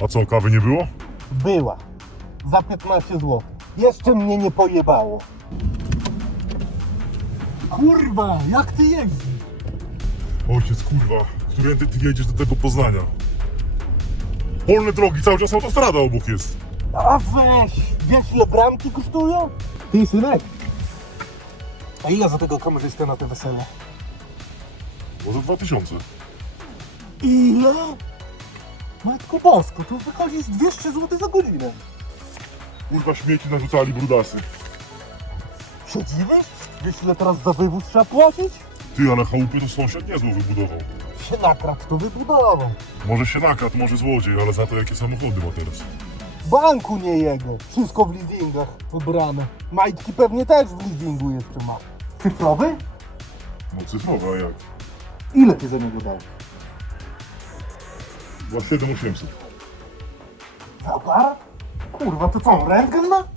A co, kawy nie było? Była. Za 15 zł. Jeszcze mnie nie pojebało. Kurwa, jak ty jeździsz? Ojciec, kurwa, którędy ty jedziesz do tego Poznania? Polne drogi, cały czas autostrada obok jest. A weź, wiesz ile bramki kosztują? Ty, synek. A ile za tego kamerzystę na te wesele? Może 2000. Ile? Matko Bosko, to wychodzi z 200 zł za godzinę. Kurwa, śmieci narzucali brudasy. Dziwisz? Wiesz ile teraz za wywóz trzeba płacić? Ty, ale chałupy to sąsiad niezło wybudował. Się nakradł, to wybudował. Może się nakradł, może złodziej, ale za to jakie samochody ma teraz. Banku nie jego. Wszystko w leasingach pobrane. Majtki pewnie też w leasingu jeszcze ma. Cyfrowy? No cyfrowa, a jak? Ile ty za niego dałeś? Za 7800. Za aparat? Kurwa, to co, rentgen ma?